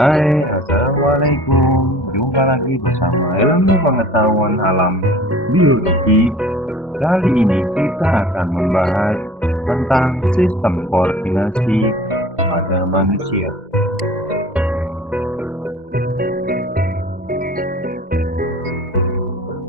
Hai, Assalamualaikum. Jumpa lagi bersama ilmu pengetahuan alam biologi. Kali ini kita akan membahas tentang sistem koordinasi pada manusia.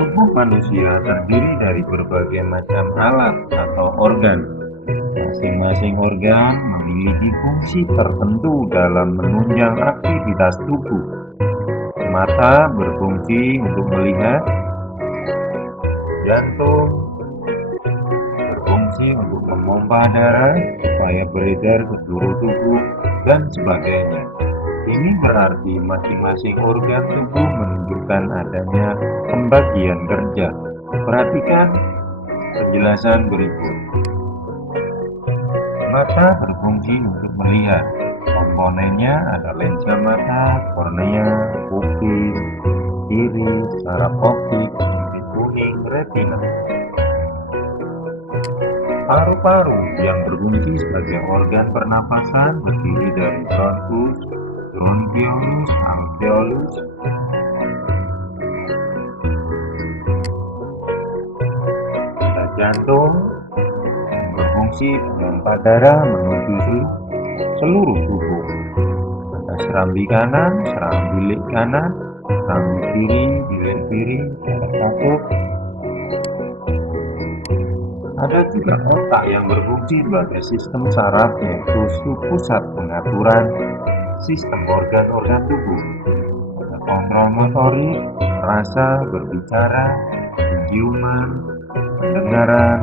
Tubuh manusia terdiri dari berbagai macam alat atau organ. Masing-masing organ memiliki fungsi tertentu dalam menunjang aktivitas tubuh. Mata berfungsi untuk melihat, jantung berfungsi untuk memompa darah supaya beredar ke seluruh tubuh, dan sebagainya. Ini berarti masing-masing organ tubuh menunjukkan adanya pembagian kerja. Perhatikan penjelasan berikut. Mata berfungsi untuk melihat. Komponennya ada lensa mata, kornea, pupil, iris, saraf optik, sirip kuning, retina. Paru-paru yang berfungsi sebagai organ pernapasan terdiri dari bronkus, bronchiolus, alveolus. Ada jantung berfungsi memompa darah menuju seluruh tubuh. Ada serambi kanan, serambi bilik kanan, serambi kiri, bilik kiri, saraf otot. Ada juga otak yang berfungsi sebagai sistem saraf, yaitu pusat pengaturan sistem organ-organ tubuh. Ada kontrol motorik, rasa, berbicara, penciuman, pendengaran,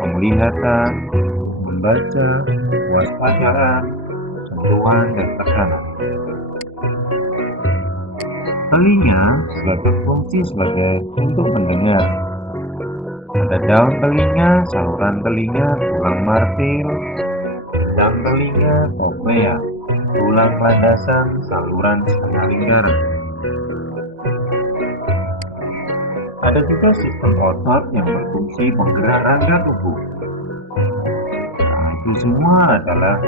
penglihatan, membaca, kewaspadaan, sentuhan, dan tekanan. Telinga berfungsi sebagai untuk mendengar. Ada daun telinga, saluran telinga, tulang martil, gendang telinga, cochlea, tulang landasan, saluran setengah lingkaran. Ada juga sistem otot yang berfungsi penggerak rangka tubuh. Itu semua adalah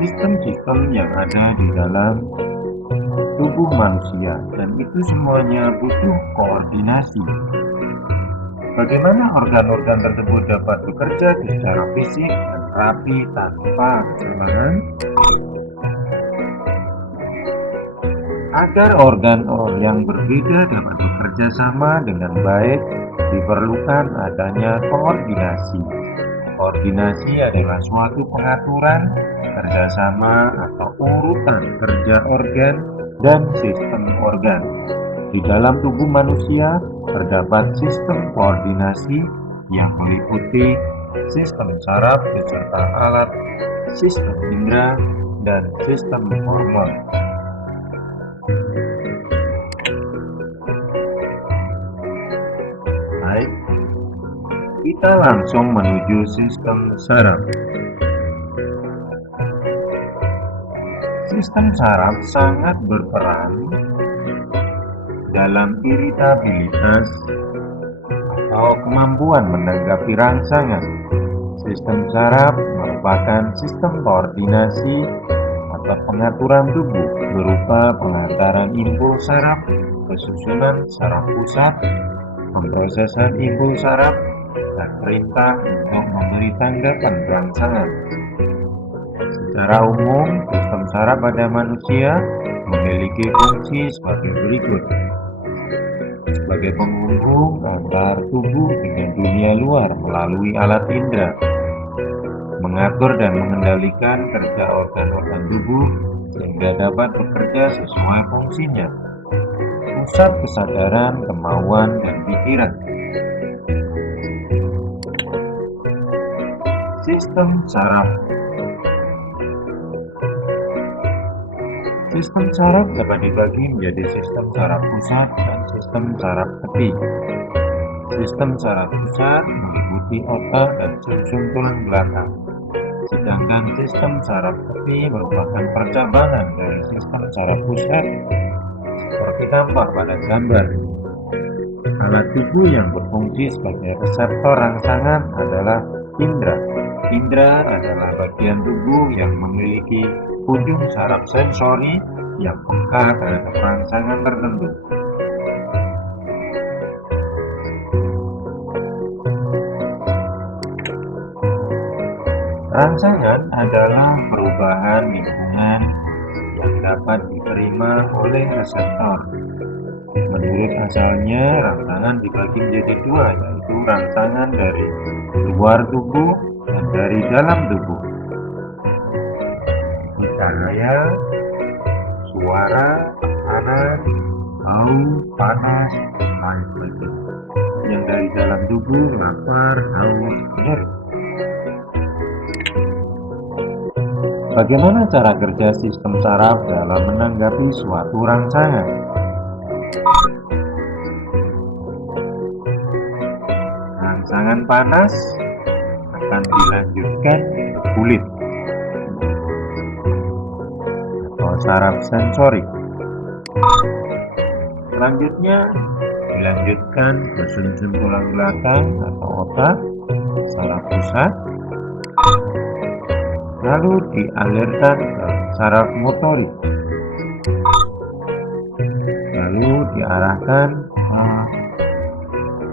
sistem-sistem yang ada di dalam tubuh manusia, dan itu semuanya butuh koordinasi. Bagaimana organ-organ tersebut dapat bekerja secara fisik dan rapi tanpa kesalahan? Agar organ yang berbeda dapat bekerja sama dengan baik, diperlukan adanya koordinasi. Koordinasi adalah suatu pengaturan, kerjasama, atau urutan kerja organ dan sistem organ. Di dalam tubuh manusia terdapat sistem koordinasi yang meliputi sistem saraf beserta alat, sistem indera, dan sistem hormon. Baik, kita langsung menuju sistem saraf. Sistem saraf sangat berperan dalam iritabilitas atau kemampuan menanggapi rangsangan. Sistem saraf merupakan sistem koordinasi atau pengaturan tubuh berupa pengantaran impuls saraf ke susunan saraf pusat, pemrosesan impuls saraf, dan perintah untuk memberi tanggapan rangsangan. Secara umum, sistem saraf pada manusia memiliki fungsi sebagai berikut. Sebagai penghubung antar tubuh dengan dunia luar melalui alat indera, mengatur dan mengendalikan kerja organ-organ tubuh sehingga dapat bekerja sesuai fungsinya. Pusat kesadaran, kemauan, dan pikiran. Sistem saraf. Sistem saraf dapat dibagi menjadi sistem saraf pusat dan sistem saraf tepi. Sistem saraf pusat meliputi otak dan sumsum tulang belakang, sedangkan sistem saraf tepi merupakan percabangan dari sistem saraf pusat, seperti tampak pada gambar. Alat tubuh yang berfungsi sebagai reseptor rangsangan adalah indera. Indera adalah bagian tubuh yang memiliki ujung saraf sensori yang peka terhadap rangsangan tertentu. Rangsangan adalah perubahan lingkungan yang dapat diterima oleh reseptor. Menurut asalnya, rangsangan dibagi menjadi dua, yaitu rangsangan dari luar tubuh dan dari dalam tubuh. Cahaya, suara, tekanan, bau, panas, lain sebagainya. Yang dari dalam tubuh, lapar, haus, nyeri. Bagaimana cara kerja sistem saraf dalam menanggapi suatu rangsangan? Rangsangan panas akan dilanjutkan ke kulit atau saraf sensorik. Selanjutnya dilanjutkan ke sumsum tulang belakang atau otak, saraf pusat, lalu dialirkan ke saraf motorik, lalu diarahkan ke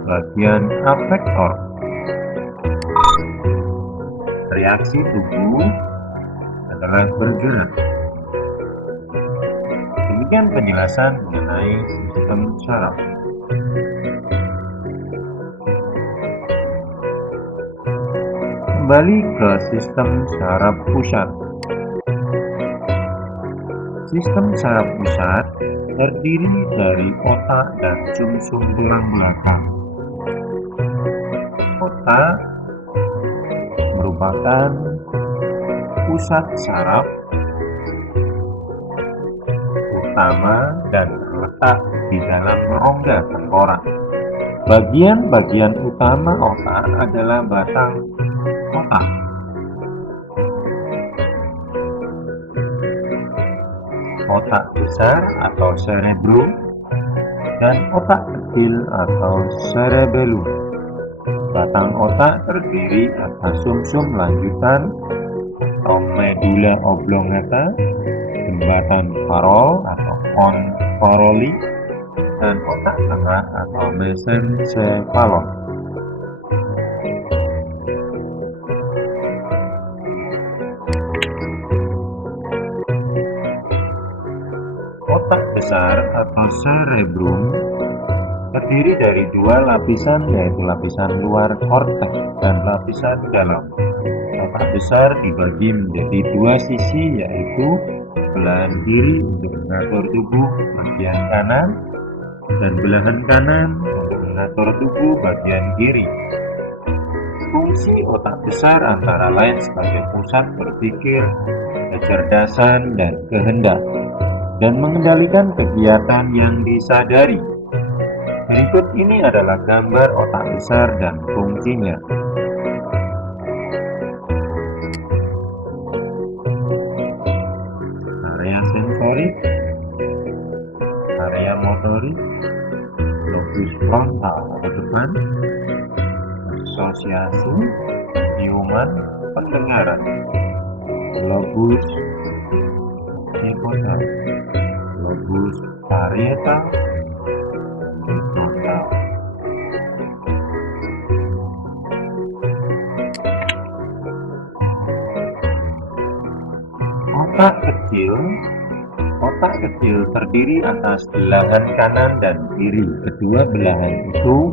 bagian afektor. Reaksi tubuh adalah bergerak. Demikian penjelasan mengenai sistem saraf. Kembali ke sistem saraf pusat. Sistem saraf pusat terdiri dari otak dan sumsum tulang belakang. Otak merupakan pusat saraf utama dan terletak di dalam rongga tengkorak. Bagian-bagian utama otak adalah batang otak, otak besar atau cerebrum, dan otak kecil atau cerebellum. Batang otak terdiri atas sumsum lanjutan atau medulla oblongata, jembatan Farol atau pons Faroli, dan otak tengah atau mesencephalon. Otak besar atau cerebrum terdiri dari dua lapisan, yaitu lapisan luar korteks dan lapisan dalam. Otak besar dibagi menjadi dua sisi, yaitu belahan kiri untuk mengatur tubuh bagian kanan dan belahan kanan untuk mengatur tubuh bagian kiri. Fungsi otak besar antara lain sebagai pusat berpikir, kecerdasan, dan kehendak, dan mengendalikan kegiatan yang disadari. Berikut ini adalah gambar otak besar dan fungsinya. Area sensorik, area motorik, lobus frontal atau depan, asosiasi, ciuman, pendengaran, lobus hipotal, lobus parietal, dan frontal. Otak kecil terdiri atas belahan kanan dan kiri. Kedua belahan itu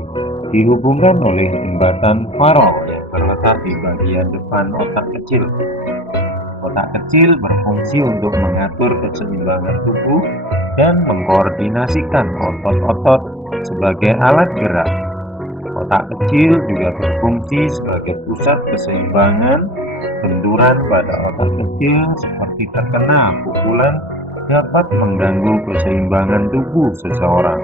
dihubungkan oleh jembatan Farol yang terletak di bagian depan otak kecil. Otak kecil berfungsi untuk mengatur keseimbangan tubuh dan mengkoordinasikan otot-otot sebagai alat gerak. Otak kecil juga berfungsi sebagai pusat keseimbangan. Benturan pada otak kecil seperti terkena pukulan dapat mengganggu keseimbangan tubuh seseorang.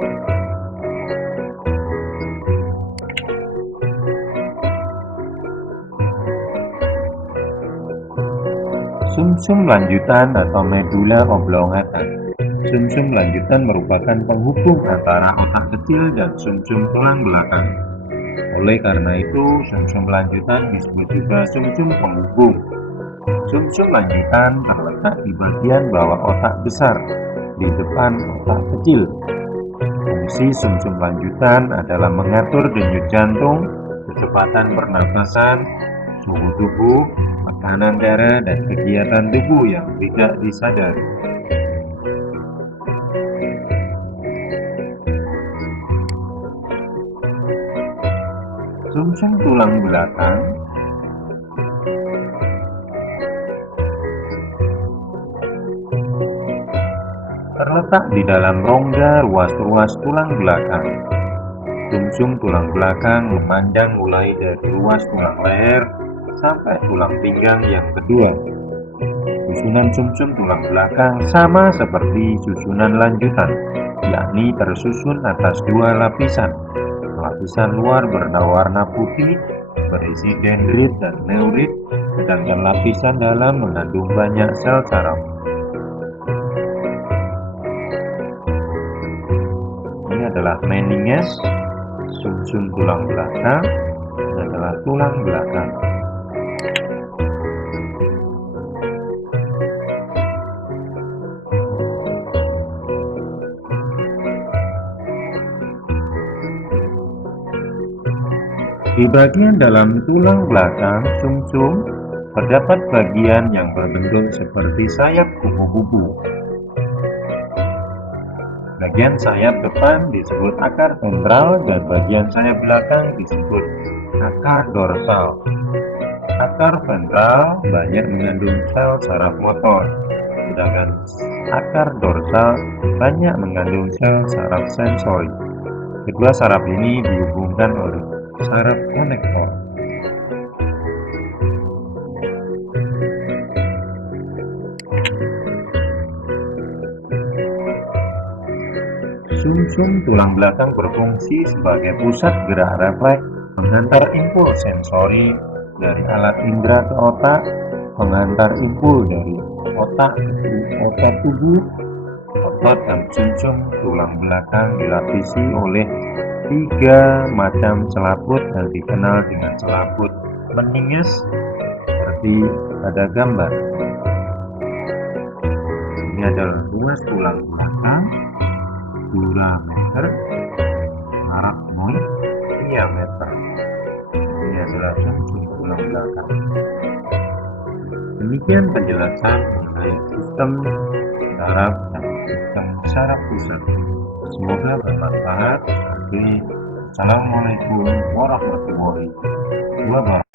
Sumsum lanjutan atau medulla oblongata. Sumsum lanjutan merupakan penghubung antara otak kecil dan sumsum tulang belakang. Oleh karena itu, sumsum lanjutan disebut juga sumsum penghubung. Sumsum lanjutan terletak di bagian bawah otak besar, di depan otak kecil. Fungsi sumsum lanjutan adalah mengatur denyut jantung, kecepatan pernapasan, suhu tubuh, tekanan darah, dan kegiatan tubuh yang tidak disadari. Sumsum tulang belakang terletak di dalam rongga ruas-ruas tulang belakang. Sumsum tulang belakang memanjang mulai dari ruas tulang leher sampai tulang pinggang yang kedua. Susunan sumsum tulang belakang sama seperti susunan lanjutan, yakni tersusun atas dua lapisan. Lapisan luar berwarna putih berisi dendrit dan neurit, sedangkan lapisan dalam mengandung banyak sel saraf. Ini adalah meninges, sumsum tulang belakang, ini adalah tulang belakang. Di bagian dalam tulang belakang sumsum terdapat bagian yang berbentuk seperti sayap kupu-kupu. Bagian sayap depan disebut akar ventral dan bagian sayap belakang disebut akar dorsal. Akar ventral banyak mengandung sel saraf motor, sedangkan akar dorsal banyak mengandung sel saraf sensori. Kedua saraf ini dihubungkan oleh saraf konektor. Sumsum tulang belakang berfungsi sebagai pusat gerak refleks, menghantar impuls sensori dari alat indera ke otak, menghantar impuls dari otak ke otot tubuh. Otot dan sumsum tulang belakang dilapisi oleh 3 macam selaput yang dikenal dengan selaput meninges seperti pada gambar. Ini adalah ruas tulang belakang, durameter, arachnoid, diameter. Ini adalah sumsum tulang belakang. Demikian penjelasan mengenai sistem saraf dan sistem saraf pusat. Semoga bermanfaat. Assalamualaikum warahmatullahi wabarakatuh.